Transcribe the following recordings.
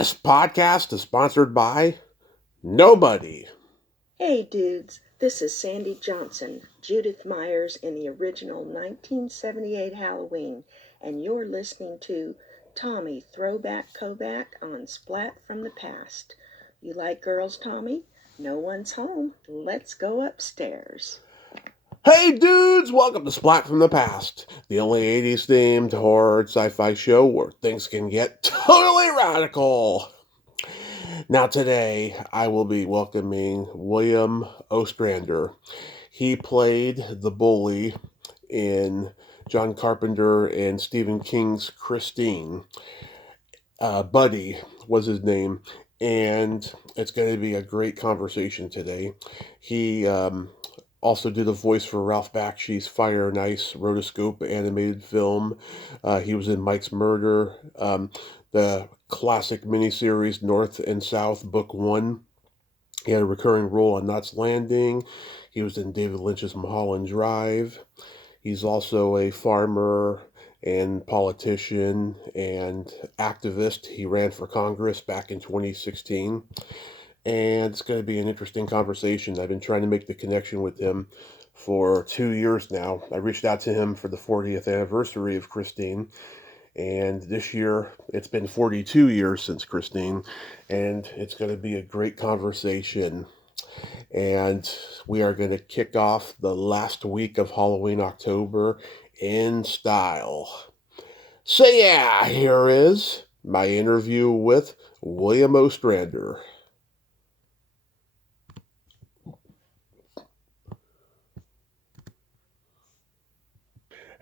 This podcast is sponsored by nobody. Hey dudes, this is Sandy Johnson, Judith Myers in the original 1978 Halloween, and you're listening to Tommy Throwback Kovac on Splat from the Past. You like girls, Tommy? No one's home. Let's go upstairs. Hey dudes, welcome to Splat from the Past, the only 80s themed horror sci-fi show where things can get totally radical. Now today, I will be welcoming William Ostrander. He played the bully in John Carpenter and Stephen King's Christine. Buddy was his name, and it's going to be a great conversation today. He also did a voice for Ralph Bakshi's Fire and Ice rotoscope animated film. He was in Mike's Murder, the classic miniseries North and South Book 1. He had a recurring role on Knots Landing. He was in David Lynch's Mulholland Drive. He's also a farmer and politician and activist. He ran for Congress back in 2016. And it's going to be an interesting conversation. I've been trying to make the connection with him for 2 years now. I reached out to him for the 40th anniversary of Christine. And this year, it's been 42 years since Christine. And it's going to be a great conversation. And we are going to kick off the last week of Halloween October in style. So yeah, here is my interview with William Ostrander.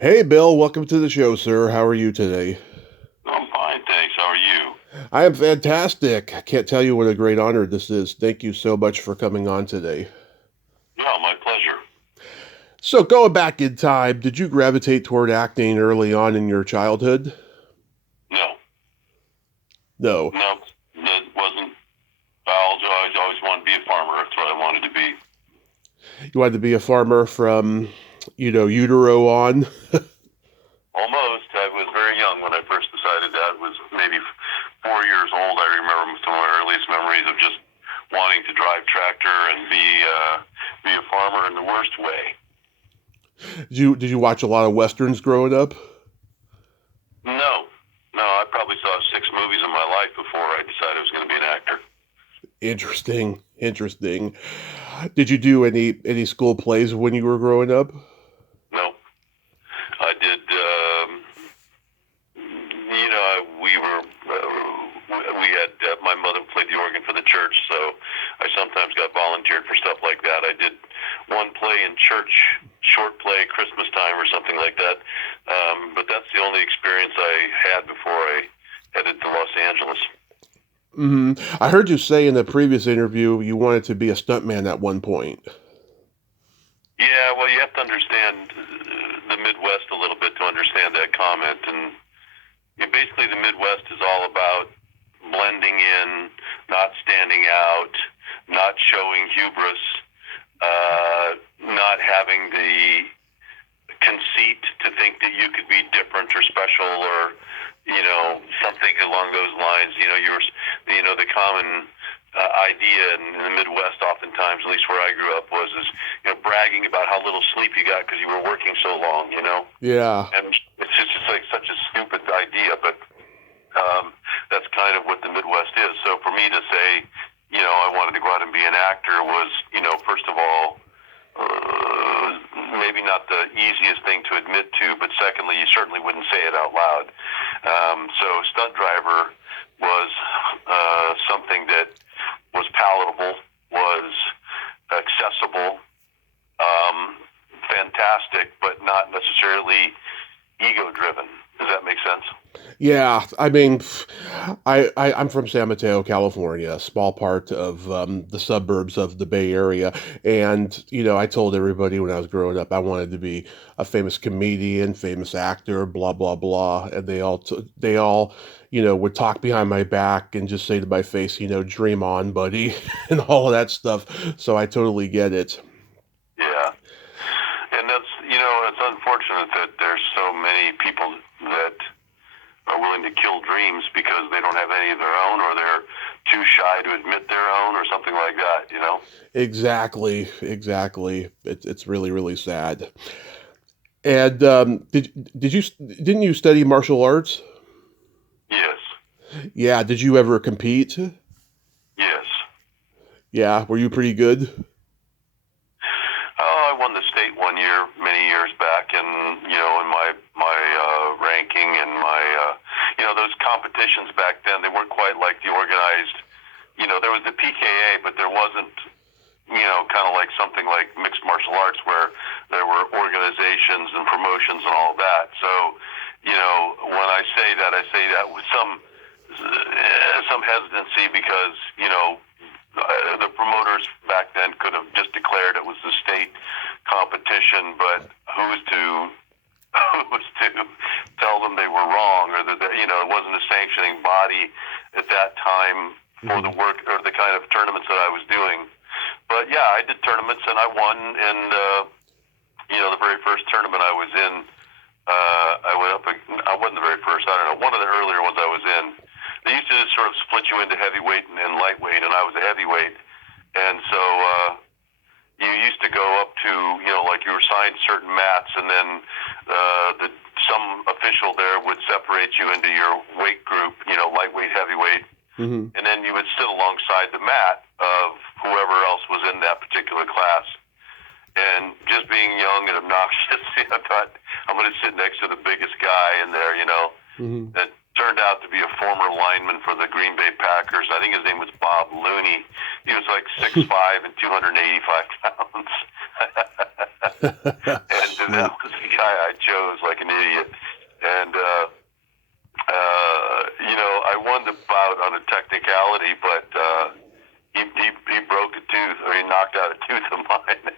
Hey Bill, welcome to the show, sir. How are you today? I'm fine, thanks. How are you? I am fantastic. I can't tell you what a great honor this is. Thank you so much for coming on today. No, my pleasure. So going back in time, did you gravitate toward acting early on in your childhood? No, No. that wasn't. I always wanted to be a farmer. That's what I wanted to be. You wanted to be a farmer from, utero on? Almost. I was very young when I first decided that. Was maybe 4 years old. I remember some of my earliest memories of just wanting to drive tractor and be a farmer in the worst way. Did you watch a lot of westerns growing up? No, I probably saw 6 movies in my life before I decided I was going to be an actor. Interesting. Did you do any school plays when you were growing up? No, I did. We had my mother played the organ for the church, so I sometimes got volunteered for stuff like that. I did one play in church, short play, Christmas time or something like that. But that's the only experience I had before I headed to Los Angeles. Mm-hmm. I heard you say in the previous interview you wanted to be a stuntman at one point. Yeah, well, you have to understand the Midwest a little bit to understand that comment. And basically the Midwest is all about blending in, not standing out, not showing hubris, not having the conceit to think that you could be different or special or, something along those lines. The common idea in the Midwest oftentimes, at least where I grew up, was bragging about how little sleep you got because you were working so long, Yeah. And it's just like such a stupid idea, but that's kind of what the Midwest is. So for me to say, I wanted to go out and be an actor was, first of all, maybe not the easiest thing to admit to, but secondly, you certainly wouldn't say it out loud. So stunt driver was something that was palatable, was accessible, fantastic, but not necessarily ego-driven. Does that make sense? Yeah, I mean, I'm from San Mateo, California, a small part of the suburbs of the Bay Area. And, I told everybody when I was growing up I wanted to be a famous comedian, famous actor, blah, blah, blah. And they all, would talk behind my back and just say to my face, dream on, buddy, and all of that stuff. So I totally get it. Yeah. And that's, it's unfortunate that there's so many people that are willing to kill dreams because they don't have any of their own, or they're shy to admit their own or something like that, you know? Exactly. It's really, really sad. And didn't you study martial arts? Yes. Yeah. Did you ever compete? Yes. Yeah. Were you pretty good? Oh, I won the state one year, many years back, and in my ranking and my those competitions back then, they weren't quite like the organized. There was the PKA, but there wasn't kind of like something like mixed martial arts where there were organizations and promotions and all that. So, when I say that with some hesitancy because the promoters back then could have just declared it was the state competition, but who's to tell them they were wrong, or that it wasn't a sanctioning body at that time for the work or the kind of tournaments that I was doing. But yeah, I did tournaments and I won. And the very first tournament I was in, I went up. I wasn't the very first. I don't know. One of the earlier ones I was in. They used to just sort of split you into heavyweight and lightweight, and I was a heavyweight. And so you used to go up to like you were assigned certain mats, and then some official there would separate you into your weight group, lightweight, heavyweight. Mm-hmm. And then you would sit alongside the mat of whoever else was in that particular class. And just being young and obnoxious, I thought I'm going to sit next to the biggest guy in there, Mm-hmm. That turned out to be a former lineman for the Green Bay Packers. I think his name was Bob Looney. He was like 6'5" and 285 pounds. And that was the guy I chose like an idiot. And, I won the bout on a technicality, but he broke a tooth, or he knocked out a tooth of mine.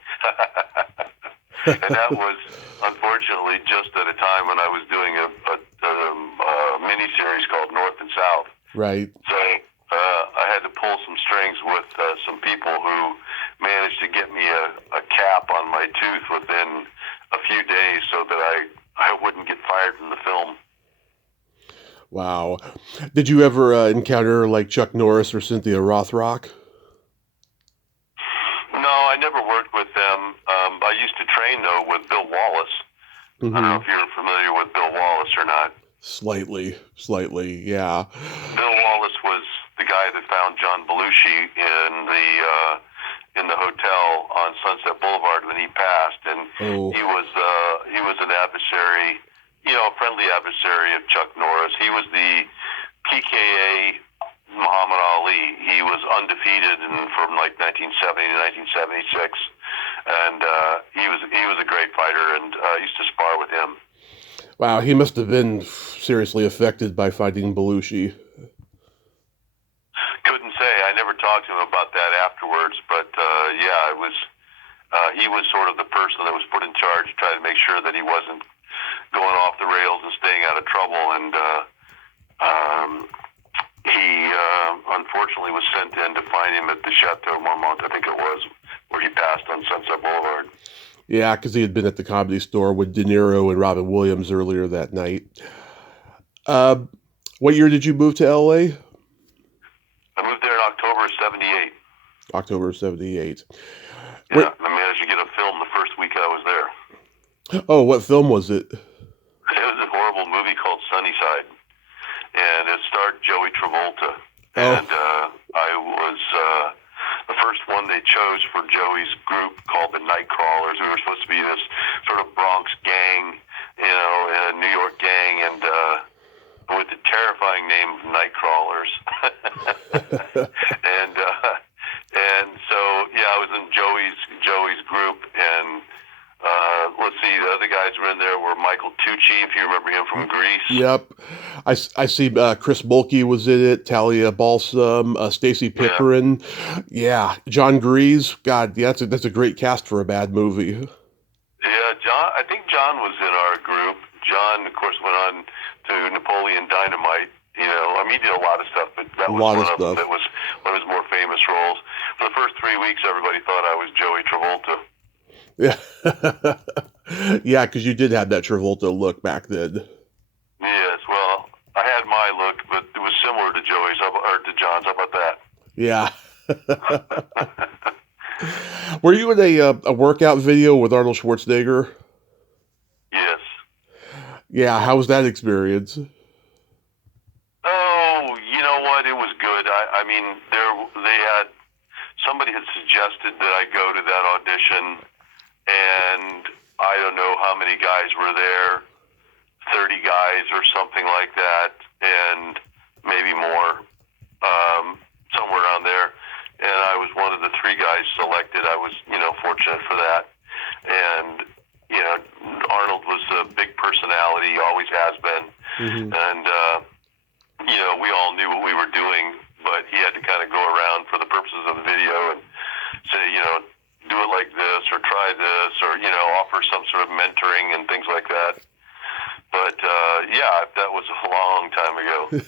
And that was, unfortunately, just at a time when I was doing a mini-series called North and South. Right. So I had to pull some strings with some people who managed to get me a cap on my tooth within a few days so that I wouldn't get fired from the film. Wow. Did you ever encounter like Chuck Norris or Cynthia Rothrock? No, I never worked with them. I used to train, though, with Bill Wallace. Mm-hmm. I don't know if you're familiar with Bill Wallace or not. Slightly, yeah. Bill Wallace was the guy that found John Belushi in the hotel on Sunset Boulevard when he passed, and he was an adversary, a friendly adversary of Chuck Norris. He was the PKA Muhammad Ali. He was undefeated from like 1970 to 1976, and he was a great fighter, and I used to spar with him. Wow, he must have been seriously affected by fighting Belushi. Couldn't say. I never talked to him about that afterwards, but yeah, it was. He was sort of the person that was put in charge to try to make sure that he wasn't going off the rails and staying out of trouble, and he unfortunately was sent in to find him at the Chateau Marmont, I think it was, where he passed on Sunset Boulevard. Yeah, because he had been at the Comedy Store with De Niro and Robin Williams earlier that night. What year did you move to L.A.? I moved there in October of 78. October of 78. Yeah, I managed to get a film the first week I was there. Oh, what film was it? It was a horrible movie called Sunnyside, and it starred Joey Travolta. Oh. And I was the first one they chose for Joey's group called the Nightcrawlers. We were supposed to be this sort of Bronx gang, and a New York gang, and with the terrifying name of Nightcrawlers. And so yeah, I was in Joey's group, and let's see, the other guys were in there were Michael Tucci, if you remember him from Grease. Yep. I see Chris Mulkey was in it, Talia Balsam, Stacey Pickering. Yeah. John Grease. God, yeah, that's a great cast for a bad movie. Yeah, I think John was in our group. John, of course, went on to Napoleon Dynamite. He did a lot of stuff, but that was one of them that was one of his more famous roles. For the first 3 weeks, everybody thought I was Joey Travolta. Yeah. Yeah, because you did have that Travolta look back then. Yes, well, I had my look, but it was similar to John's. How about that? Yeah. Were you in a workout video with Arnold Schwarzenegger? Yes. Yeah, how was that experience? Oh, you know what? It was good. I mean, they had somebody had suggested that I go to that audition, and I don't know how many guys were there, 30 guys or something like that, and maybe more, somewhere around there. And I was one of the 3 guys selected. I was, fortunate for that. And, Arnold was a big personality, always has been. Mm-hmm. And, we all knew what we were doing, but he had to kind of go around for the purposes of the video and say, do it like this or try this or, offer some sort of mentoring and things like that. But, yeah, that was a long time ago.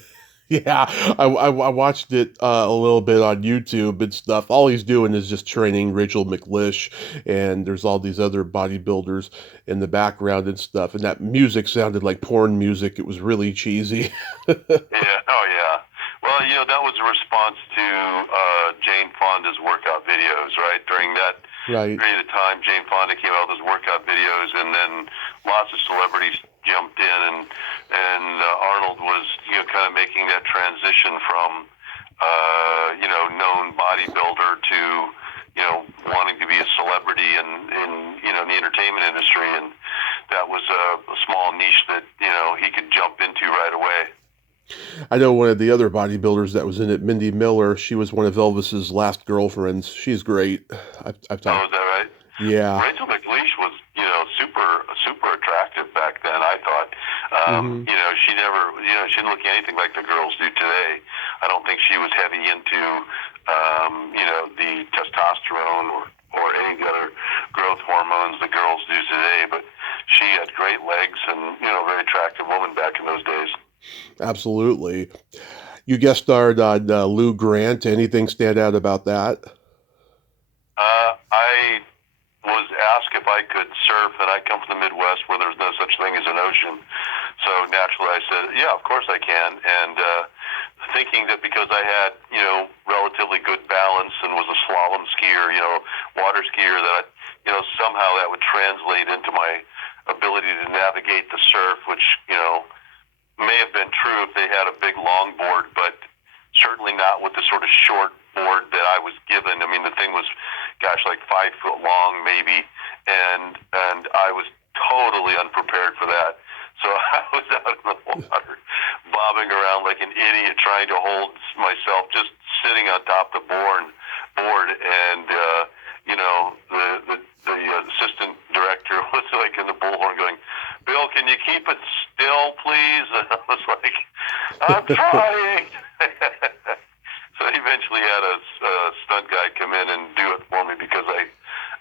Yeah, I watched it a little bit on YouTube and stuff. All he's doing is just training Rachel McLish, and there's all these other bodybuilders in the background and stuff. And that music sounded like porn music. It was really cheesy. Yeah, oh yeah. Well, that was a response to Jane Fonda's workout videos, right? During that Right. period of time, Jane Fonda came out with those workout videos, and then lots of celebrities jumped in, and Arnold was kind of making that transition from known bodybuilder to wanting to be a celebrity in the entertainment industry, and that was a small niche that he could jump into right away. I know one of the other bodybuilders that was in it, Mindy Miller. She was one of Elvis's last girlfriends. She's great. I've Oh, talked. is that right? Yeah. Rachel McLeish was, super attractive back then. I thought, Mm-hmm. she never, she didn't look anything like the girls do today. I don't think she was heavy into, the testosterone or any of the other growth hormones the girls do today. But she had great legs and, very attractive woman back in those days. Absolutely. You guest starred on Lou Grant. Anything stand out about that? I was asked if I could surf, and I come from the Midwest where there's no such thing as an ocean. So naturally I said, yeah, of course I can. And thinking that because I had, relatively good balance and was a slalom skier, water skier, that, somehow that would translate into my ability to navigate the surf, which, may have been true if they had a big longboard, but certainly not with the sort of short board that I was given. I mean, the thing was, like 5 foot long, maybe, and I was totally unprepared for that. So I was out in the water, bobbing around like an idiot, trying to hold myself, just sitting on top of the board, and the assistant director was like in the bullhorn going, "Bill, can you keep it still, please?" And I was like, "I'm trying." So I eventually had a stunt guy come in and do it for me because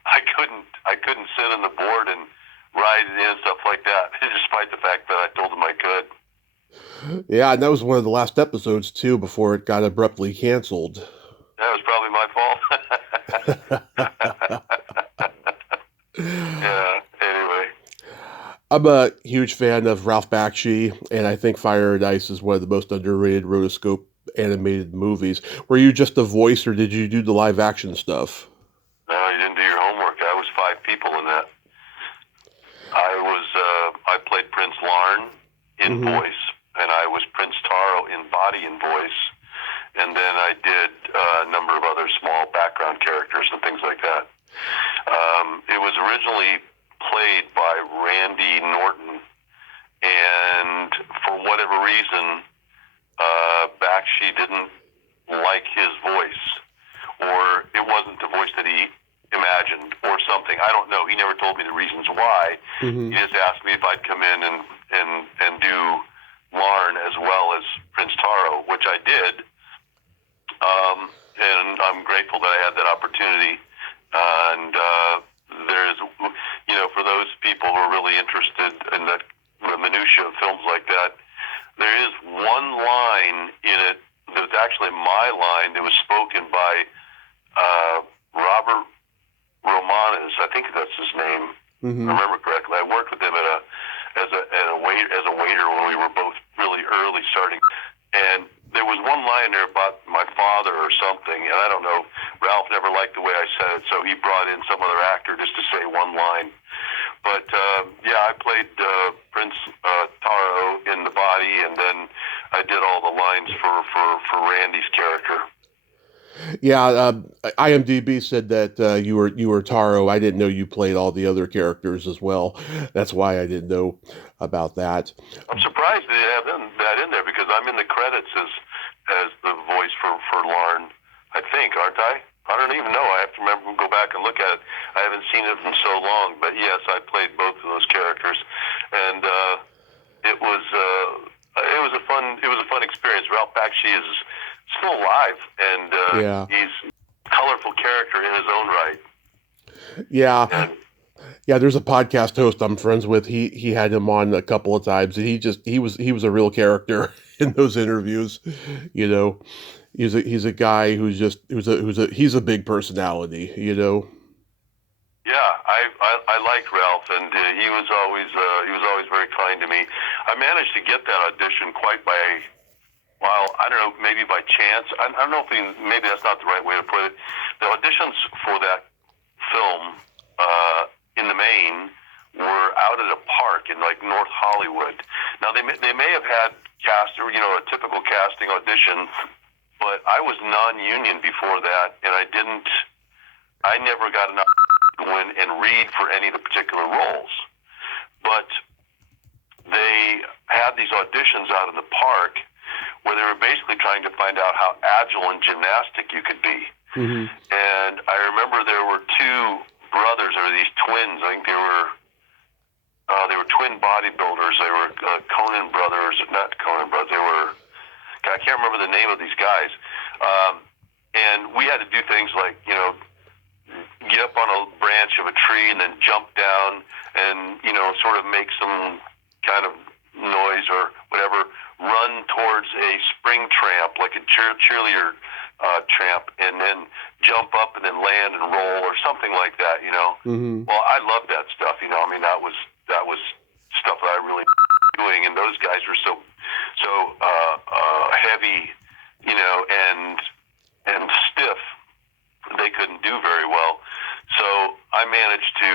I couldn't sit on the board and ride it in and stuff like that, despite the fact that I told him I could. Yeah, and that was one of the last episodes too before it got abruptly canceled. That was probably my fault. Yeah. Anyway. I'm a huge fan of Ralph Bakshi, and I think Fire and Ice is one of the most underrated rotoscope animated movies. Were you just a voice, or did you do the live action stuff? No, you didn't do your homework. I was 5 people in that. I played Prince Larn in Mm-hmm. voice, and I was Prince Taro in body and voice, and then I did a number of other small background characters and things like that. It was originally played by Randy Norton, and for whatever reason, Bakshi didn't like his voice, or it wasn't the voice that he imagined, or something. I don't know. He never told me the reasons why. Mm-hmm. He just asked me if I'd come in and do Larn as well as Prince Taro, which I did. And I'm grateful that I had that opportunity. And there's, for those people who are really interested in the minutia of films like that, there is one line in it that's actually my line that was spoken by Robert Romanes. I think that's his name. Mm-hmm. I remember correctly. I worked with him as a waiter when we were both really early starting. And there was one line there about my father or something. And I don't know, Ralph never liked the way I said it, so he brought in some other actor just to say one line. But I played Prince Taro in the body, and then I did all the lines for Randy's character. Yeah, IMDb said that you were Taro. I didn't know you played all the other characters as well. That's why I didn't know about that. I'm surprised they have that in there, because I'm in the credits as the voice for Larn, I think, aren't I? I don't even know. I have to go back and look at it. I haven't seen it in so long, but yes, I played both of those characters, and it was a fun experience. Ralph Bakshi is still alive, and he's a colorful character in his own right. Yeah. And, yeah, there's a podcast host I'm friends with. He had him on a couple of times, and he was a real character in those interviews. You know, he's a guy he's a big personality. You know. Yeah, I liked Ralph, and he was always very kind to me. I managed to get that audition quite by, well, I don't know, maybe by chance. I don't know if maybe that's not the right way to put it. The auditions for that film in the main were out at a park in like North Hollywood. Now they may have had a typical casting audition, but I was non-union before that, and I never got enough to go in and read for any of the particular roles. But they had these auditions out in the park where they were basically trying to find out how agile and gymnastic you could be. Mm-hmm. And I remember there were two brothers, or these twins. I think they were twin bodybuilders. They were Conan brothers, not Conan brothers. They were, I can't remember the name of these guys. And we had to do things like, get up on a branch of a tree and then jump down and, sort of make some kind of noise or whatever, run towards a spring tramp, like a cheerleader tramp, and then jump up and then land and roll or something like that, Mm-hmm. Well, I loved that stuff, that was stuff that I really doing, and those guys were so heavy, and stiff. They couldn't do very well. So I managed to,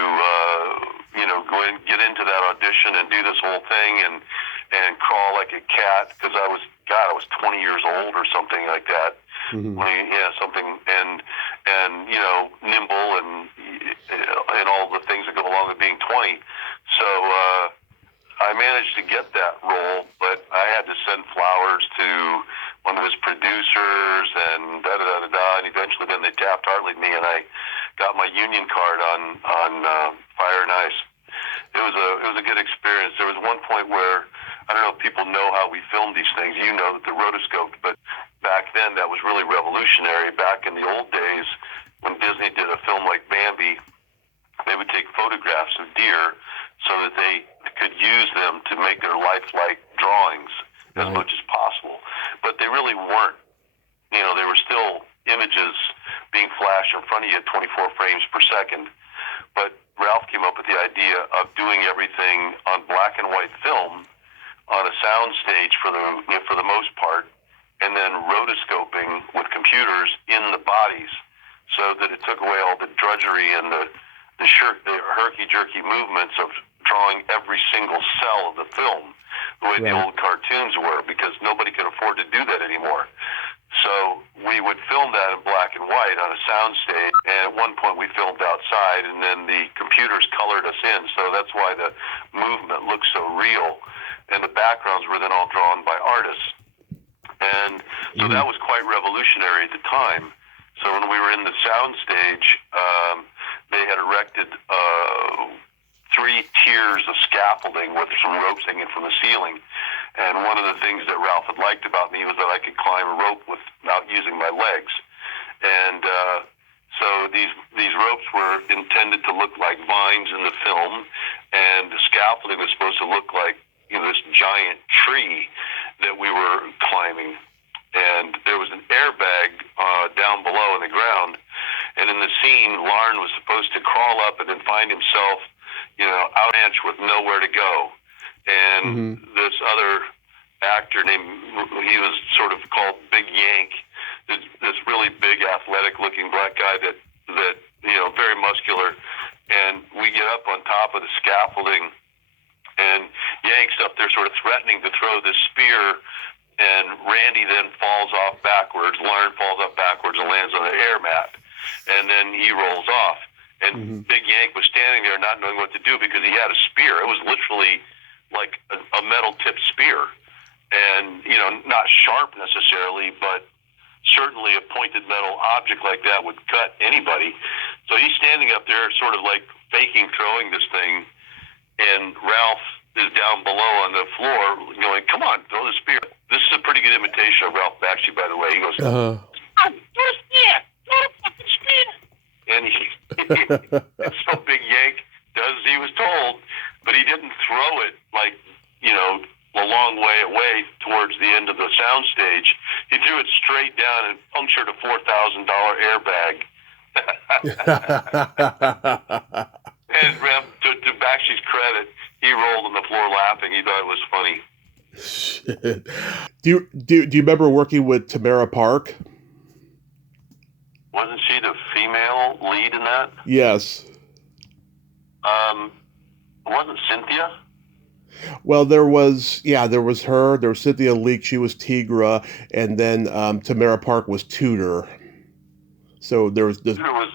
go and get into that audition and do this whole thing and crawl like a cat, because I was 20 years old or something like that. Mm-hmm. Something, and nimble and all the things that go along with being 20. So I managed to get that role, but I had to send flowers to one of his producers and and eventually then they Taft-Hartley'd me, and I got my union card on Fire and Ice. It was a good experience. There was one point where, I don't know if people know how we filmed these things. You know that the rotoscope, but back then that was really revolutionary. Back in the old days, when Disney did a film like Bambi, they would take photographs of deer so that they could use them to make their lifelike drawings as much as possible. But they really weren't. They were still images being flashed in front of you at 24 frames per second. But Ralph came up with the idea of doing everything on black and white film on a sound stage for the most part, and then rotoscoping with computers in the bodies, so that it took away all the drudgery and the herky-jerky movements of drawing every single cell of the film, the way the old cartoons were, because nobody could afford to do that anymore. So we would film that in black and white on a sound stage, and at one point we filmed outside, and then the computers colored us in, so that's why the movement looks so real, and the backgrounds were then all drawn by artists. And so that was quite revolutionary at the time. So when we were in the sound stage, they had erected 3 tiers of scaffolding with some ropes hanging from the ceiling. And one of the things that Ralph had liked about me was that I could climb a rope without using my legs. And so these ropes were intended to look like vines in the film, and the scaffolding was supposed to look like this giant tree that we were climbing. And there was an airbag down below in the ground. And in the scene, Larn was supposed to crawl up and then find himself, out ranch with nowhere to go. And this other actor he was sort of called Big Yank. scaffolding, and Yank's up there sort of threatening to throw this spear, and Randy then falls off backwards. Lauren falls off backwards and lands on the air mat, and then he rolls off. And Big Yank was standing there not knowing what to do because he had a spear. It was literally like a metal-tipped spear. And, you know, not sharp necessarily, but certainly a pointed metal object like that would cut anybody. So he's standing up there sort of like faking throwing this thing, and Ralph is down below on the floor going, come on, throw the spear. This is a pretty good imitation of Ralph Bakshi, by the way. He goes, throw the spear, throw the fucking spear. And so Big Yank does as he was told, but he didn't throw it like, you know, a long way away towards the end of the sound stage. He threw it straight down and punctured a $4,000 airbag. And to Bakshi's credit, he rolled on the floor laughing. He thought it was funny. Shit. Do you remember working with Tamara Park? Wasn't she the female lead in that? Yes. Wasn't Cynthia? Well, there was her, there was Cynthia Leak, she was Tigra, and then Tamara Park was Tudor. So there was this. Tudor was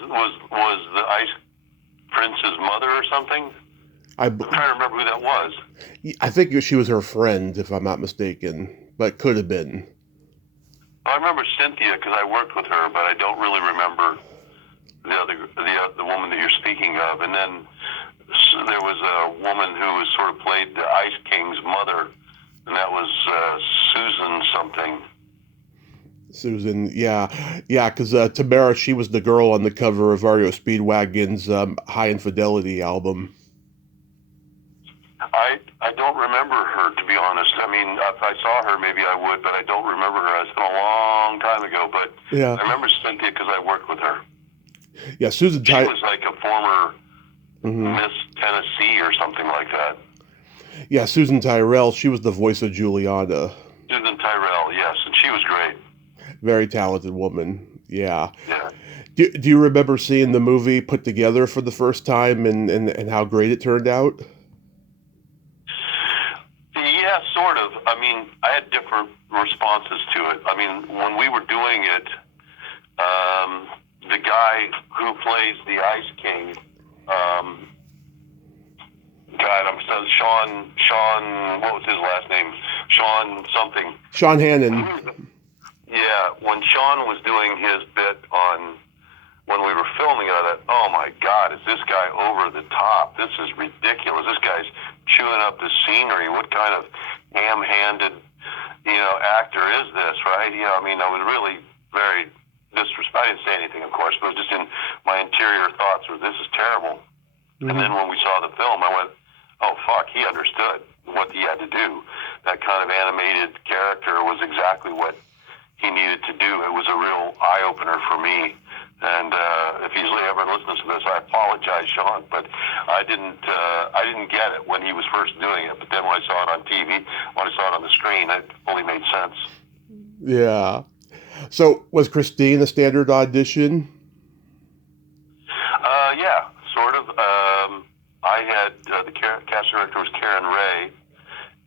the Ice Prince's mother or something? I'm trying to remember who that was. I think she was her friend, if I'm not mistaken, but could have been. I remember Cynthia because I worked with her, but I don't really remember the woman that you're speaking of. And then there was a woman who was sort of played the Ice King's mother, and that was Susan something. Susan, yeah, because Tamara, she was the girl on the cover of REO Speedwagon's High Infidelity album. I don't remember her, to be honest. I mean, if I saw her, maybe I would, but I don't remember her. It's been a long time ago, but yeah. I remember Cynthia because I worked with her. Yeah, Susan. She was like a former Miss Tennessee or something like that. Yeah, Susan Tyrell. She was the voice of Juliana. Susan Tyrell, yes, and she was great. Very talented woman. Yeah. Yeah. Do you remember seeing the movie put together for the first time and how great it turned out? Yeah, sort of. I mean, I had different responses to it. I mean, when we were doing it, the guy who plays the Ice King, Sean, what was his last name? Sean something. Sean Hannon. Yeah, when Sean was doing his bit when we were filming it, I thought, oh my God, is this guy over the top? This is ridiculous. This guy's chewing up the scenery. What kind of ham-handed, actor is this, right? I mean, I was really very disrespectful. I didn't say anything, of course, but it was just in my interior thoughts were, this is terrible. And then when we saw the film, I went, oh, fuck, he understood what he had to do. That kind of animated character was exactly what he needed to do. It was a real eye-opener for me. And if he's ever listens to this, I apologize, Sean, but I didn't get it when he was first doing it. But then when I saw it on TV, when I saw it on the screen, it fully made sense. Yeah. So was Christine a standard audition? Yeah, sort of. I had the cast director was Karen Ray,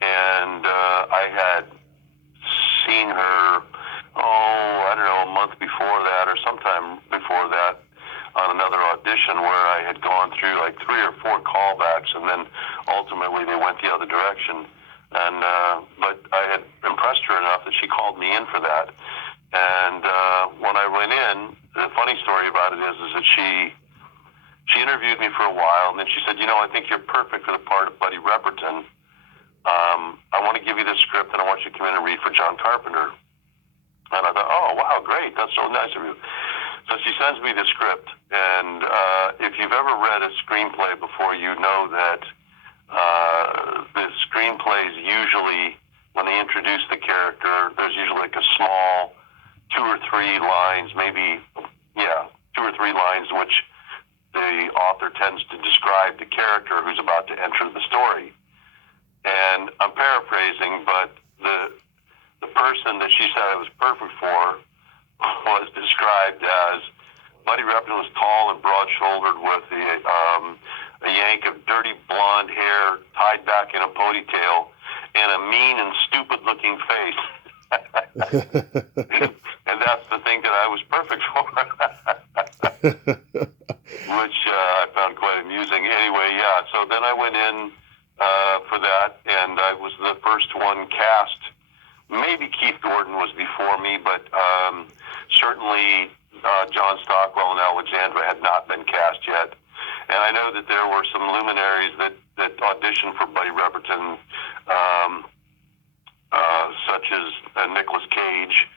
and I had seen her, I don't know, a month before that or sometime before that on another audition where I had gone through like 3 or 4 callbacks, and then ultimately they went the other direction. And but I had impressed her enough that she called me in for that. And when I went in, the funny story about it is that she interviewed me for a while, and then she said, I think you're perfect for the part of Buddy Repperton. I want to give you the script, and I want you to come in and read for John Carpenter. And I thought, oh, wow, great. That's so nice of you. So she sends me the script. And if you've ever read a screenplay before, you know that the screenplays usually, when they introduce the character, there's usually like a small 2 or 3 lines, maybe, 2 or 3 lines in which the author tends to describe the character who's about to enter the story. And I'm paraphrasing, but the person that she said I was perfect for was described as Buddy Repton was tall and broad-shouldered with a yank of dirty blonde hair tied back in a ponytail, and a mean and stupid-looking face. And that's the thing that I was perfect for, which I found quite amusing. Anyway, yeah, so then I went in for that, and I was the first one cast. Maybe Keith Gordon was before me, but certainly John Stockwell and Alexandra had not been cast yet. And I know that there were some luminaries that auditioned for Buddy Repperton, such as Nicolas Cage,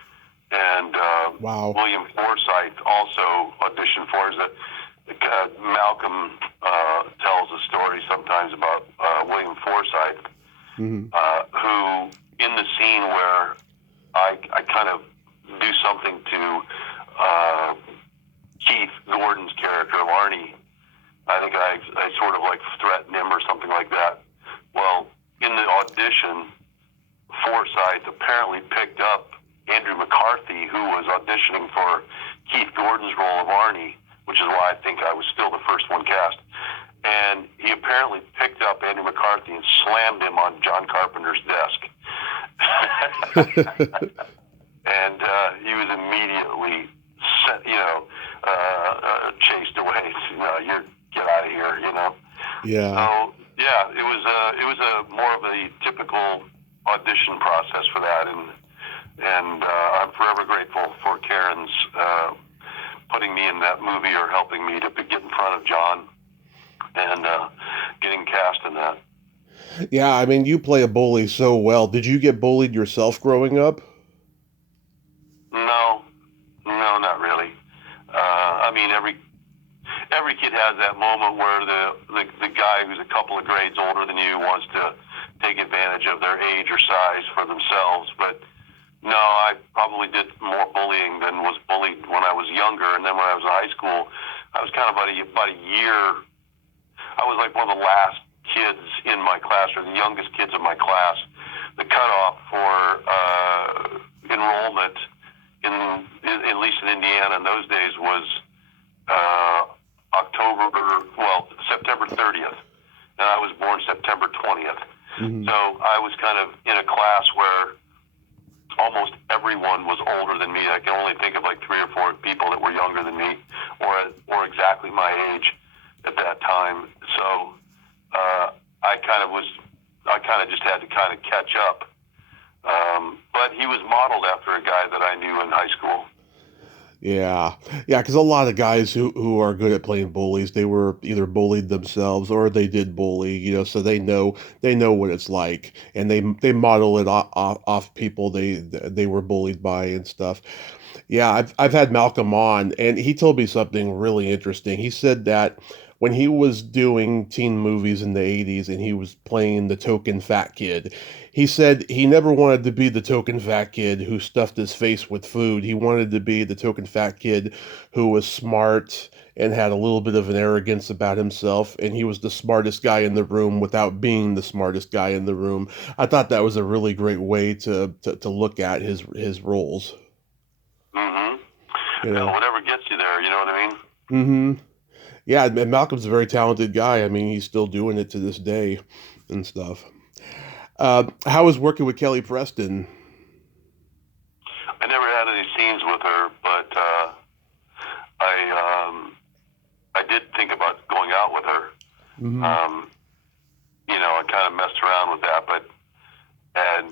and Wow. William Forsythe also auditioned for us. Malcolm tells a story sometimes about William Forsythe, Mm-hmm. who, in the scene where I kind of do something to Keith Gordon's character, Arnie, I think I sort of like threatened him or something like that. Well, in the audition, Forsythe apparently picked up Andrew McCarthy, who was auditioning for Keith Gordon's role of Arnie, which is why I think I was still the first one cast. And he apparently picked up Andrew McCarthy and slammed him on John Carpenter's desk. And he was immediately, chased away. You get out of here, Yeah. So yeah, it was a more of a typical audition process for that, and I'm forever grateful for Karen's putting me in that movie or helping me to get in front of John and getting cast in that. Yeah, I mean, you play a bully so well. Did you get bullied yourself growing up? No, not really. I mean, every kid has that moment where the guy who's a couple of grades older than you wants to take advantage of their age or size for themselves. But no, I probably did more bullying than was bullied when I was younger. And then when I was in high school, I was kind of about a year. I was like one of the last kids in my class, or the youngest kids in my class. The cutoff for enrollment, at least in Indiana in those days, was September 30th. And I was born September 20th. Mm-hmm. So I was kind of in a class where almost everyone was older than me. I can only think of like 3 or 4 people that were younger than me, or exactly my age at that time. So I kind of just had to kind of catch up. But he was modeled after a guy that I knew in high school. Yeah, because a lot of guys who are good at playing bullies, they were either bullied themselves or they did bully, so they know what it's like, and they model it off people they were bullied by and stuff. Yeah, I've had Malcolm on, and he told me something really interesting. He said that when he was doing teen movies in the 80s and he was playing the token fat kid, he said he never wanted to be the token fat kid who stuffed his face with food. He wanted to be the token fat kid who was smart and had a little bit of an arrogance about himself, and he was the smartest guy in the room without being the smartest guy in the room. I thought that was a really great way to look at his roles. Mm-hmm. You know? Well, whatever gets you there, you know what I mean? Mm-hmm. Yeah, and Malcolm's a very talented guy. I mean, he's still doing it to this day and stuff. How was working with Kelly Preston? I never had any scenes with her, but I did think about going out with her. Mm-hmm. I kind of messed around with that, and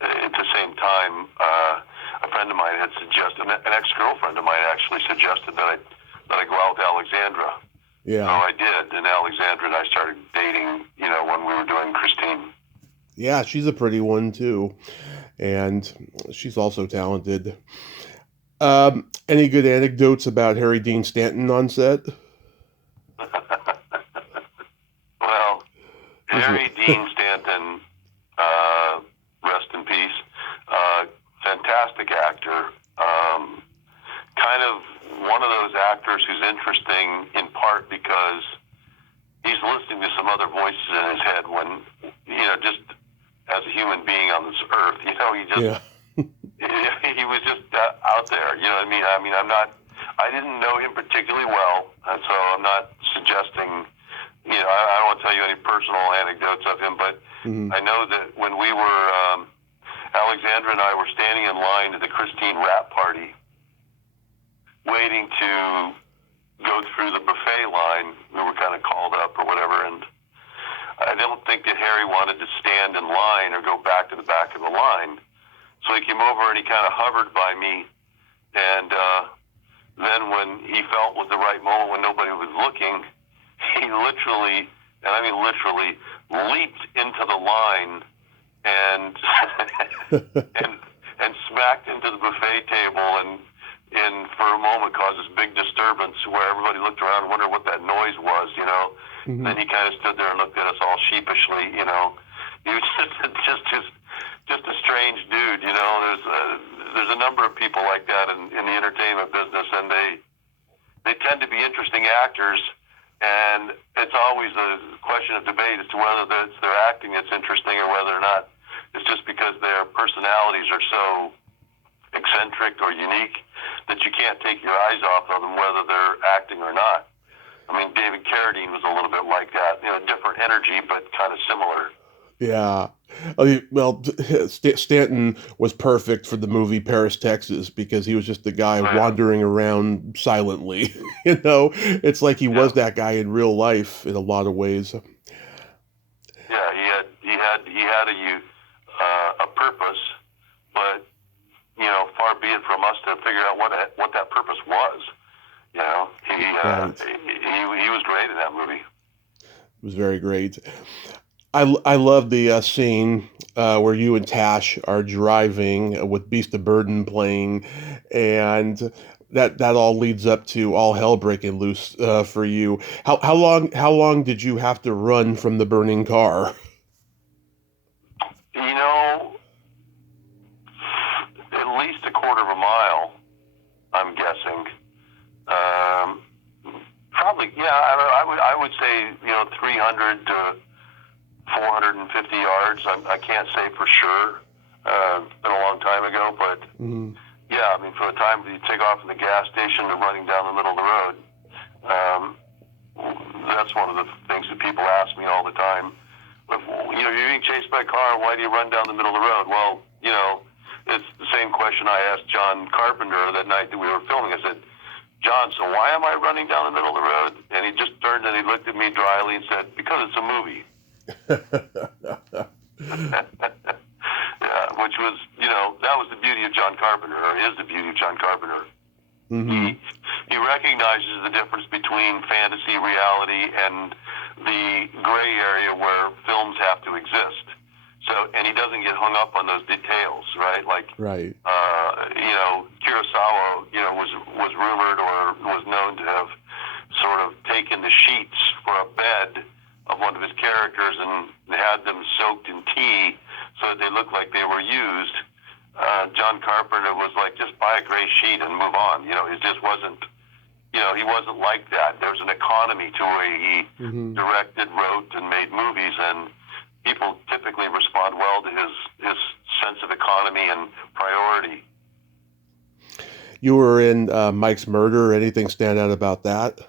at the same time, a friend of mine had suggested, an ex-girlfriend of mine actually suggested that I go out with Alexandra. Yeah. So I did, and Alexandra and I started dating, when we were doing Christine. Yeah, she's a pretty one too, and she's also talented. Any good anecdotes about Harry Dean Stanton on set? Well, Harry Dean Stanton, rest in peace, fantastic actor, kind of one of those actors who's interesting in part because he's listening to some other voices in his head when, just as a human being on this earth, he just, Yeah. he was just out there, you know what I mean? I didn't know him particularly well, and so I'm not suggesting I don't want to tell you any personal anecdotes of him, but Mm-hmm. I know that when we were, Alexandra and I were standing in line at the Christine Rap Party, waiting to go through the buffet line. We were kind of called up or whatever, and I don't think that Harry wanted to stand in line or go back to the back of the line. So he came over and he kind of hovered by me, and then when he felt was the right moment when nobody was looking, he literally, and I mean literally, leaped into the line and and smacked into the buffet table and for a moment caused this big disturbance where everybody looked around and wondered what that noise was, Mm-hmm. Then he kind of stood there and looked at us all sheepishly, He was just a strange dude, There's a number of people like that in the entertainment business, and they tend to be interesting actors, and it's always a question of debate as to whether it's their acting that's interesting or whether or not it's just because their personalities are so eccentric or unique that you can't take your eyes off of them whether they're acting or not. I mean, David Carradine was a little bit like that, different energy, but kind of similar. Yeah. I mean, well, Stanton was perfect for the movie Paris, Texas, because he was just the guy wandering around silently. It's like he was that guy in real life in a lot of ways. Yeah, he had a purpose, but far be it from us to figure out what that purpose was. Right. He was great in that movie. It was very great. I love the scene where you and Tash are driving with Beast of Burden playing, and that all leads up to all hell breaking loose for you. How long did you have to run from the burning car? At least a quarter of a mile, I'm guessing. Probably, yeah. I would say 300 to 450 yards. I can't say for sure. It's been a long time ago, but Mm-hmm. yeah. I mean, from the time that you take off from the gas station to running down the middle of the road, that's one of the things that people ask me all the time. You're being chased by a car. Why do you run down the middle of the road? Well, it's the same question I asked John Carpenter that night that we were filming. I said, John, so why am I running down the middle of the road? And he just turned and he looked at me dryly and said, because it's a movie. Yeah, which was, that was the beauty of John Carpenter, or is the beauty of John Carpenter. Mm-hmm. He recognizes the difference between fantasy, reality, and the gray area where films have to exist. So, and he doesn't get hung up on those details, right? Like, Right. Kurosawa, was rumored or was known to have sort of taken the sheets for a bed of one of his characters and had them soaked in tea so that they looked like they were used. John Carpenter was like, just buy a gray sheet and move on. It just wasn't, he wasn't like that. There was an economy to where he Mm-hmm. directed, wrote, and made movies, and people typically respond well to his sense of economy and priority. You were in Mike's Murder. Anything stand out about that?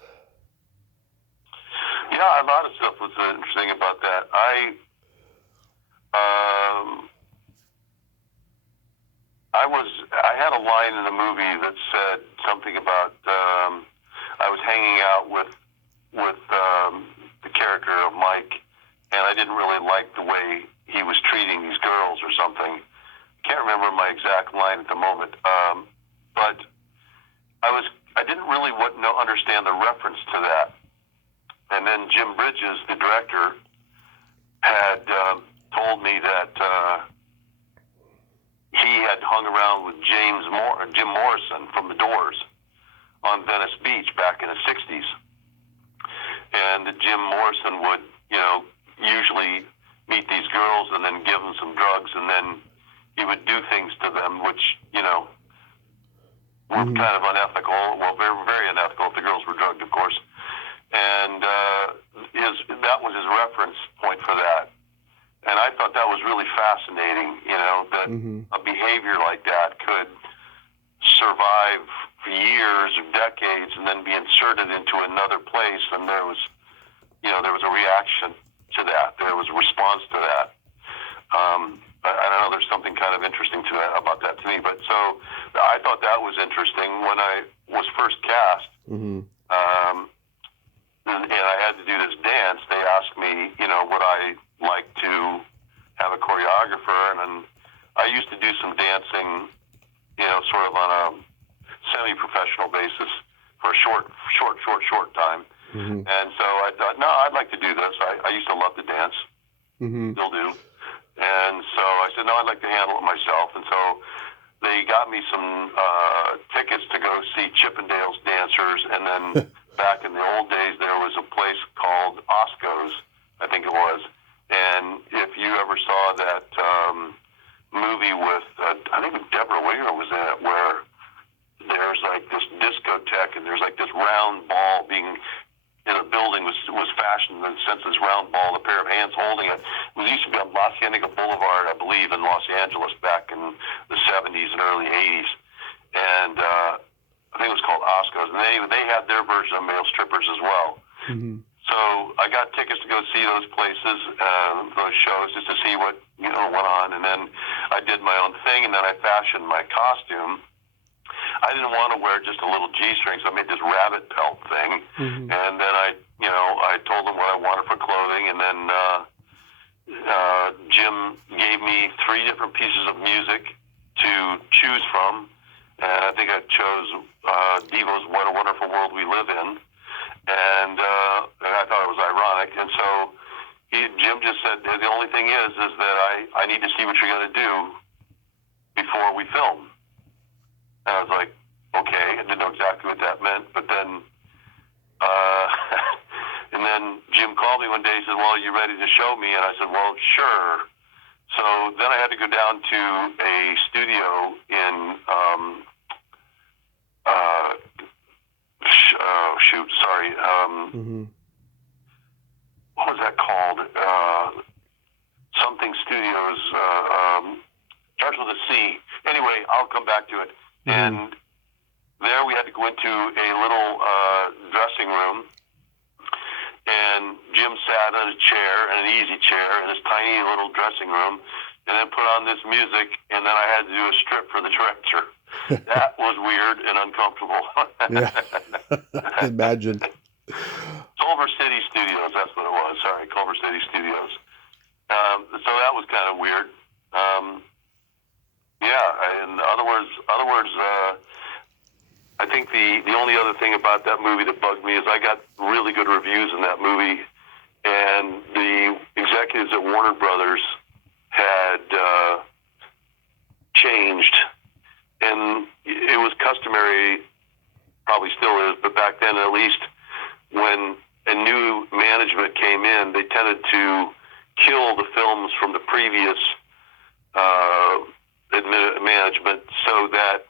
Yeah, a lot of stuff was interesting about that. I had a line in the movie that said something about I was hanging out with the character of Mike, and I didn't really like the way he was treating these girls or something. Can't remember my exact line at the moment, but I didn't really understand the reference to that. And then Jim Bridges, the director, had told me that he had hung around with Jim Morrison from The Doors on Venice Beach back in the 60s. And Jim Morrison would, usually meet these girls and then give them some drugs, and then he would do things to them which, were Mm-hmm. kind of unethical. Well, very, very unethical if the girls were drugged, of course. And that was his reference point for that. And I thought that was really fascinating, that Mm-hmm. a behavior like that could survive for years or decades and then be inserted into another place. And there was there was a reaction to that. There was a response to that. I don't know. There's something kind of interesting about that to me. But so I thought that was interesting when I was first cast. Mm-hmm. And I had to do this dance. They asked me, would I like to have a choreographer, and then I used to do some dancing, sort of on a semi-professional basis for a short time. Mm-hmm. And so I thought, no, I'd like to do this. I used to love to dance, Mm-hmm. still do. And so I said, no, I'd like to handle it myself. And so they got me some tickets to go see Chippendales dancers. And then back in the old days, there was a place called Osco's, I think it was. And if you ever saw that movie with, I think Deborah Winger was in it, where there's like this discotheque and there's like this round ball being in a building was fashioned in the sense this round ball, a pair of hands holding it. It used to be on La Cienega Boulevard, I believe, in Los Angeles back in the 70s and early 80s. And I think it was called Osco's. And they had their version of male strippers as well. Mm-hmm. So I got tickets to go see those places, those shows, just to see what went on. And then I did my own thing, and then I fashioned my costume. I didn't want to wear just a little G-string, so I made this rabbit pelt thing. Mm-hmm. And then I told them what I wanted for clothing, and then Jim gave me 3 different pieces of music to choose from. And I think I chose Devo's "What a Wonderful World We Live In." And I thought it was ironic. And so Jim just said, the only thing is that I need to see what you're going to do before we film. And I was like, okay. I didn't know exactly what that meant. But then, and then Jim called me one day and said, well, are you ready to show me? And I said, well, sure. So then I had to go down to a studio in, Mm-hmm. what was that called? Something Studios, starts with a C. Anyway, I'll come back to it. Mm-hmm. And there we had to go into a little dressing room, and Jim sat on a chair, an easy chair, in this tiny little dressing room, and then put on this music, and then I had to do a strip for the director. That was weird and uncomfortable. Yeah, I can imagine. Culver City Studios, that's what it was. Sorry, Culver City Studios. So that was kind of weird. In other words, I think the only other thing about that movie that bugged me is I got really good reviews in that movie, and the executives at Warner Brothers had changed, and it was customary, probably still is, but back then at least, when a new management came in, they tended to kill the films from the previous management, so that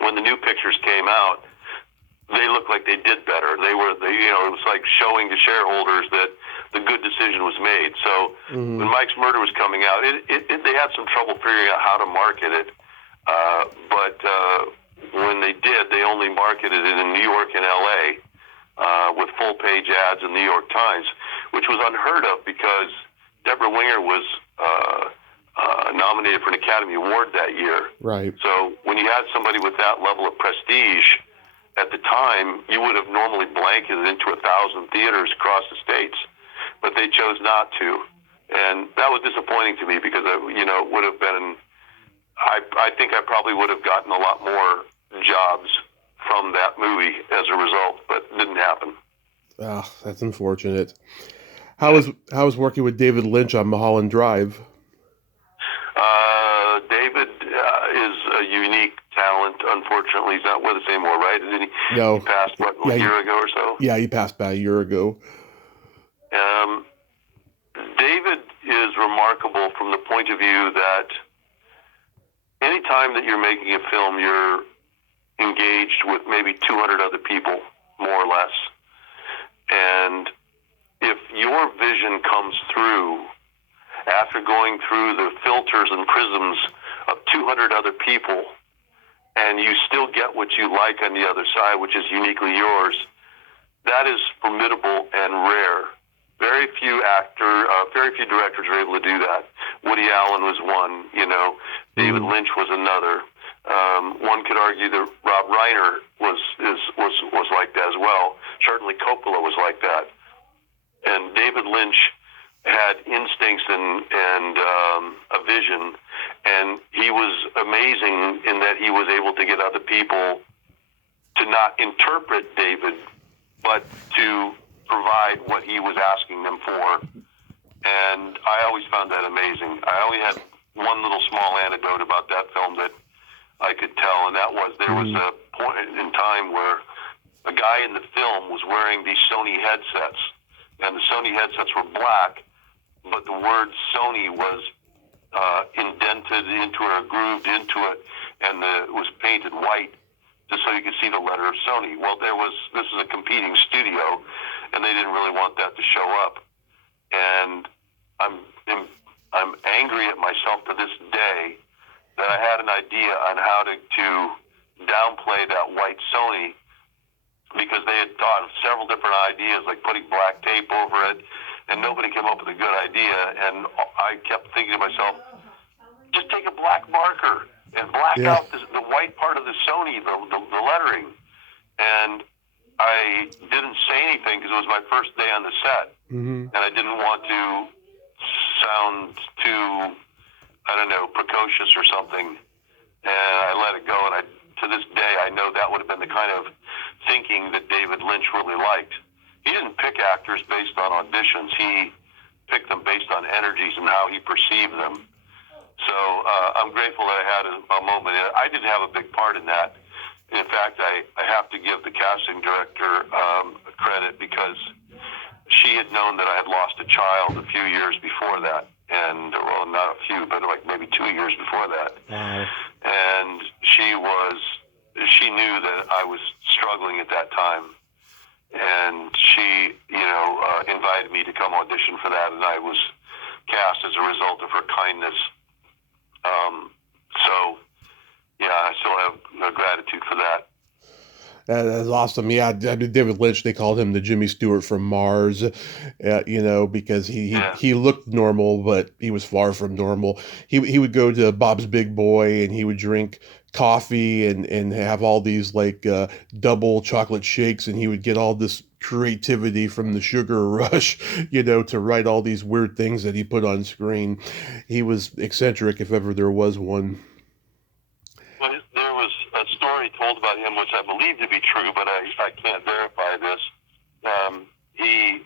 when the new pictures came out, they looked like they did better. It was like showing to shareholders that the good decision was made. So Mm-hmm. when Mike's Murder was coming out, they had some trouble figuring out how to market it. But when they did, they only marketed it in New York and L.A. With full-page ads in the New York Times, which was unheard of because Deborah Winger was nominated for an Academy Award that year. Right. So when you had somebody with that level of prestige at the time, you would have normally blanketed into 1,000 theaters across the states, but they chose not to, and that was disappointing to me because it would have been. I think I probably would have gotten a lot more jobs from that movie as a result, but it didn't happen. Ah, that's unfortunate. How was working with David Lynch on Mulholland Drive? David is a unique talent. Unfortunately, he's not with us anymore, right? Isn't he? No. He passed, a year ago or so? Yeah, he passed about a year ago. David is remarkable from the point of view that any time that you're making a film, you're engaged with maybe 200 other people, more or less. And if your vision comes through after going through the filters and prisms of 200 other people, and you still get what you like on the other side, which is uniquely yours, that is formidable and rare. Very few directors are able to do that. Woody Allen was one, David Lynch was another. One could argue that Rob Reiner was like that as well. Certainly Coppola was like that. And David Lynch had instincts and a vision, and he was amazing in that he was able to get other people to not interpret David, but to provide what he was asking them for. And I always found that amazing. I only had one little small anecdote about that film that I could tell, and that was there was a point in time where a guy in the film was wearing these Sony headsets, and the Sony headsets were black, but the word Sony was indented into it or grooved into it, and it was painted white just so you could see the letter of Sony. Well, this is a competing studio, and they didn't really want that to show up. And I'm angry at myself to this day that I had an idea on how to downplay that white Sony, because they had thought of several different ideas, like putting black tape over it, and nobody came up with a good idea. And I kept thinking to myself, just take a black marker and black out the white part of the Sony, the lettering. And I didn't say anything because it was my first day on the set, and I didn't want to sound too, precocious or something. And I let it go, and to this day, I know that would have been the kind of thinking that David Lynch really liked. He didn't pick actors based on auditions. He picked them based on energies and how he perceived them. So I'm grateful that I had a moment. I didn't have a big part in that. In fact, I have to give the casting director credit, because she had known that I had lost a child a few years before that. And, well, not a few, but like maybe 2 years before that. Wow. And she knew that I was struggling at that time. And she, invited me to come audition for that, and I was cast as a result of her kindness. I still have gratitude for that. That's awesome. Yeah, David Lynch, they called him the Jimmy Stewart from Mars, because he looked normal, but he was far from normal. He would go to Bob's Big Boy, and he would drink coffee and have all these double chocolate shakes, and he would get all this creativity from the sugar rush, to write all these weird things that he put on screen. He was eccentric, if ever there was one. Well, there was a story told about him, which I believe to be true, but I can't verify this. He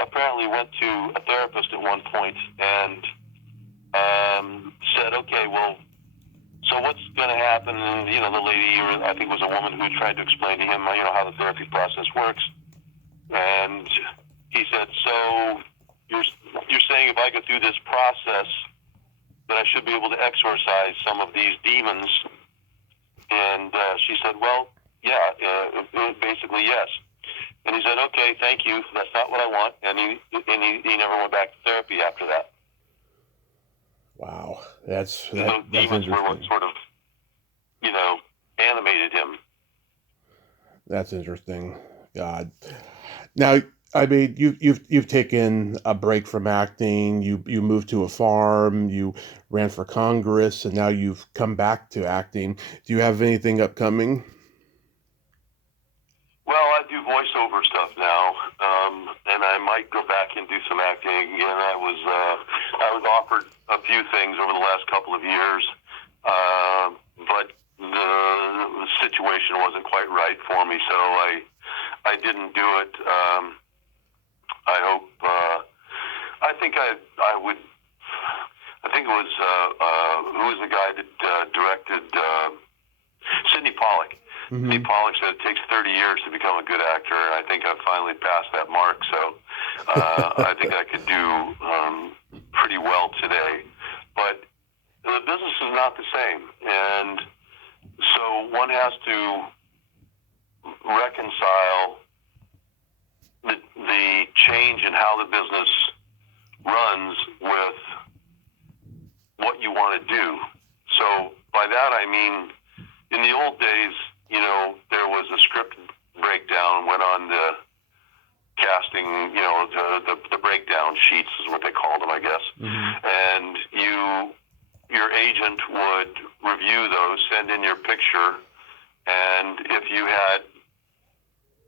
apparently went to a therapist at one point and said, okay, well, so what's going to happen? And, the lady, or I think it was a woman, who tried to explain to him, how the therapy process works. And he said, so you're saying if I go through this process, that I should be able to exorcise some of these demons? And she said, well, yeah, basically yes. And he said, okay, thank you. That's not what I want. And he never went back to therapy after that. Wow, that's those demons were what sort of, animated him. That's interesting. God. Now, I mean, you've taken a break from acting. You moved to a farm. You ran for Congress, and now you've come back to acting. Do you have anything upcoming? Well, I do voiceover stuff now, and I might go back and do some acting again. I was offered a few things over the last couple of years, but the situation wasn't quite right for me, so I didn't do it. I hope. I think it was who was the guy that directed Sidney Pollack. Mm-hmm. Sidney Pollack said it takes 30 years to become a good actor, and I think I've finally passed that mark. So I think I could do pretty well today. But the business is not the same, and so one has to reconcile the change in how the business runs with what you want to do. So by that I mean, in the old days, there was a script breakdown, went on the casting, the sound sheets is what they called them, I guess. And your agent would review those, send in your picture, and if you had,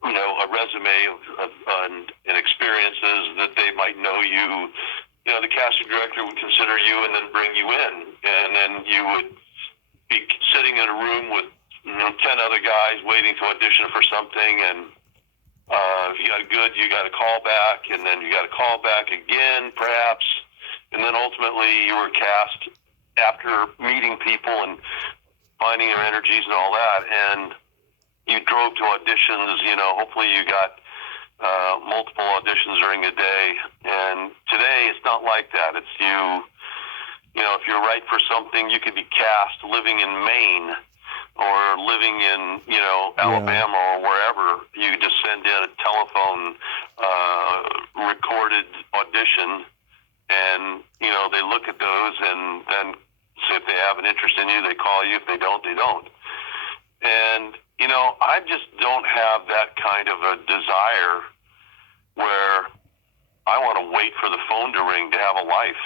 a resume and experiences that they might know you, the casting director would consider you and then bring you in, and then you would be sitting in a room with 10 other guys waiting to audition for something, and if you got good, you got a call back, and then you got a call back again, perhaps, and then ultimately you were cast after meeting people and finding their energies and all that, and you drove to auditions. Hopefully you got multiple auditions during the day, and today it's not like that. It's if you're right for something, you could be cast living in Maine or living in, Alabama or wherever. You just send in a telephone recorded audition, and, they look at those, and then see if they have an interest in you, they call you. If they don't, they don't. And, I just don't have that kind of a desire where I want to wait for the phone to ring to have a life.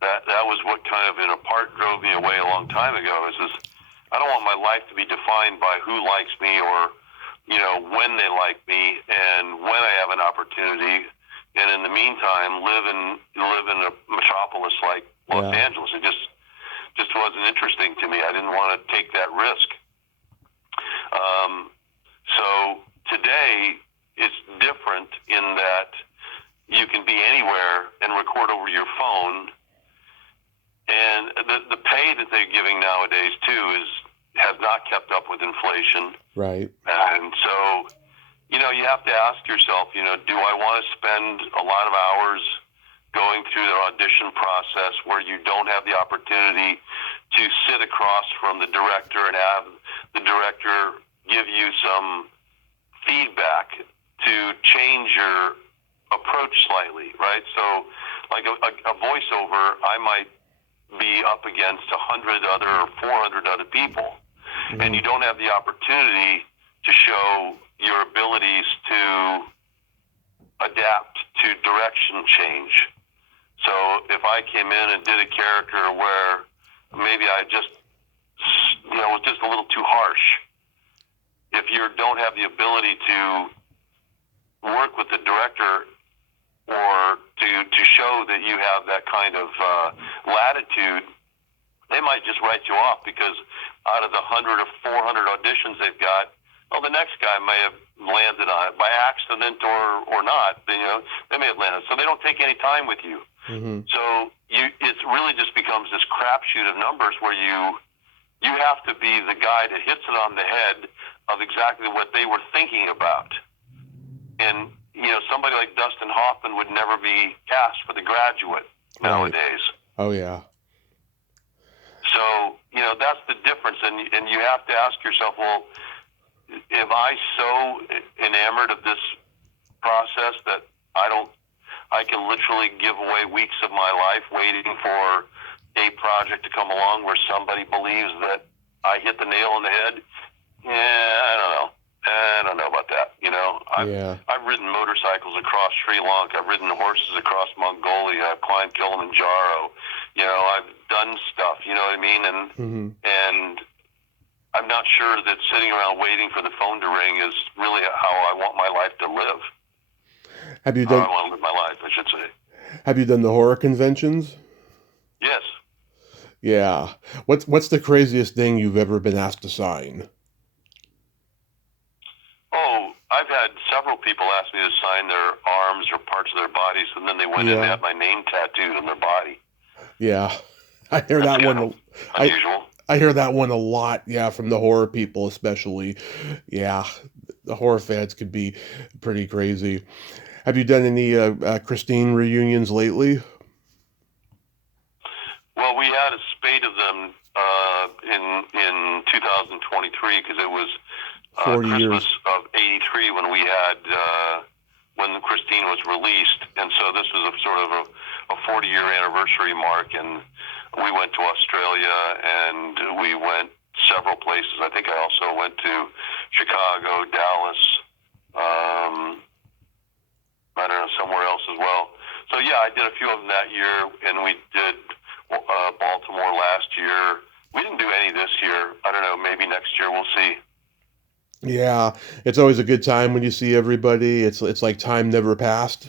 That was what kind of, in a part, drove me away a long time ago, is I don't want my life to be defined by who likes me or, when they like me and when I have an opportunity. And in the meantime, live in a metropolis like Los Angeles. It just wasn't interesting to me. I didn't want to take that risk. So today it's different in that you can be anywhere and record over your phone. And the pay that they're giving nowadays too has not kept up with inflation. Right. And so, you have to ask yourself, do I want to spend a lot of hours going through the audition process where you don't have the opportunity to sit across from the director and have the director give you some feedback to change your approach slightly, right? So like a voiceover, I might be up against 100 other or 400 other people, and you don't have the opportunity to show your abilities to adapt to direction change. So if I came in and did a character where maybe I just, was just a little too harsh, if you don't have the ability to work with the director or to show that you have that kind of latitude, they might just write you off, because out of the 100 or 400 auditions they've got, the next guy may have landed on it by accident or not. They may have landed. So they don't take any time with you. So it really just becomes this crapshoot of numbers where you have to be the guy that hits it on the head of exactly what they were thinking about. And, somebody like Dustin Hoffman would never be cast for The Graduate nowadays. Oh, yeah. So, that's the difference. And you have to ask yourself, well, am I so enamored of this process that I can literally give away weeks of my life waiting for a project to come along where somebody believes that I hit the nail on the head? Yeah, I don't know. I don't know about that. I've ridden motorcycles across Sri Lanka. I've ridden horses across Mongolia. I've climbed Kilimanjaro. I've done stuff. You know what I mean? And I'm not sure that sitting around waiting for the phone to ring is really how I want my life to live. Have you how done? I want to live my life, I should say. Have you done the horror conventions? Yes. Yeah. What's the craziest thing you've ever been asked to sign? Oh, I've had several people ask me to sign their arms or parts of their bodies, and then they went in and had my name tattooed on their body. Yeah, I hear that one. Unusual. I hear that one a lot. Yeah, from the horror people especially. Yeah, the horror fans could be pretty crazy. Have you done any Christine reunions lately? Well, we had a spate of them in 2023, because it was 40 Christmas years of '83 when we had when Christine was released, and so this was a sort of a 40-year anniversary mark, and we went to Australia and we went several places. I think I also went to Chicago, Dallas, I don't know, somewhere else as well. So I did a few of them that year, and we did Baltimore last year. We didn't do any this year. I don't know. Maybe next year we'll see. Yeah, it's always a good time when you see everybody. It's like time never passed.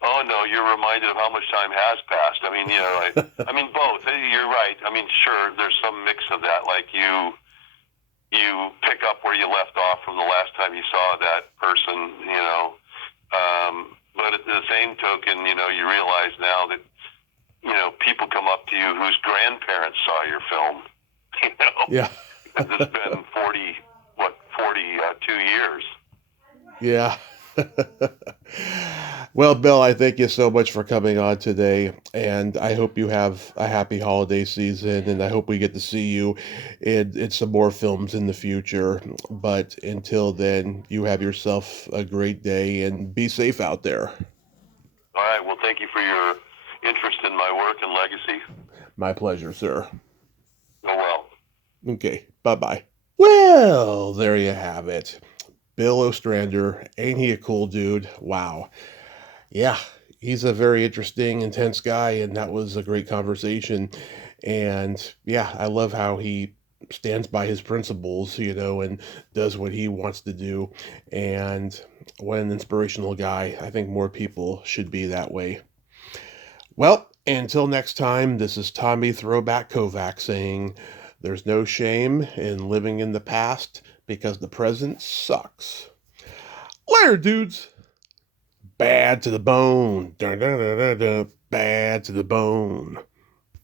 Oh no, you're reminded of how much time has passed. I mean, I mean both. You're right. I mean, sure, there's some mix of that. Like you pick up where you left off from the last time you saw that person. But at the same token, you realize now that people come up to you whose grandparents saw your film. Yeah. Because it's been 42 years. Yeah. Well, Bill, I thank you so much for coming on today, and I hope you have a happy holiday season, and I hope we get to see you in some more films in the future. But until then, you have yourself a great day and be safe out there. All right. Well, thank you for your interest in my work and legacy. My pleasure, sir. Oh, well. Okay, bye-bye. Well, there you have it. Bill Ostrander, ain't he a cool dude? Wow. Yeah, he's a very interesting, intense guy, and that was a great conversation. And yeah, I love how he stands by his principles, and does what he wants to do. And what an inspirational guy. I think more people should be that way. Well, until next time, this is Tommy Throwback Kovac saying, there's no shame in living in the past because the present sucks. Later, dudes! Bad to the bone. Dun, dun, dun, dun, dun. Bad to the bone.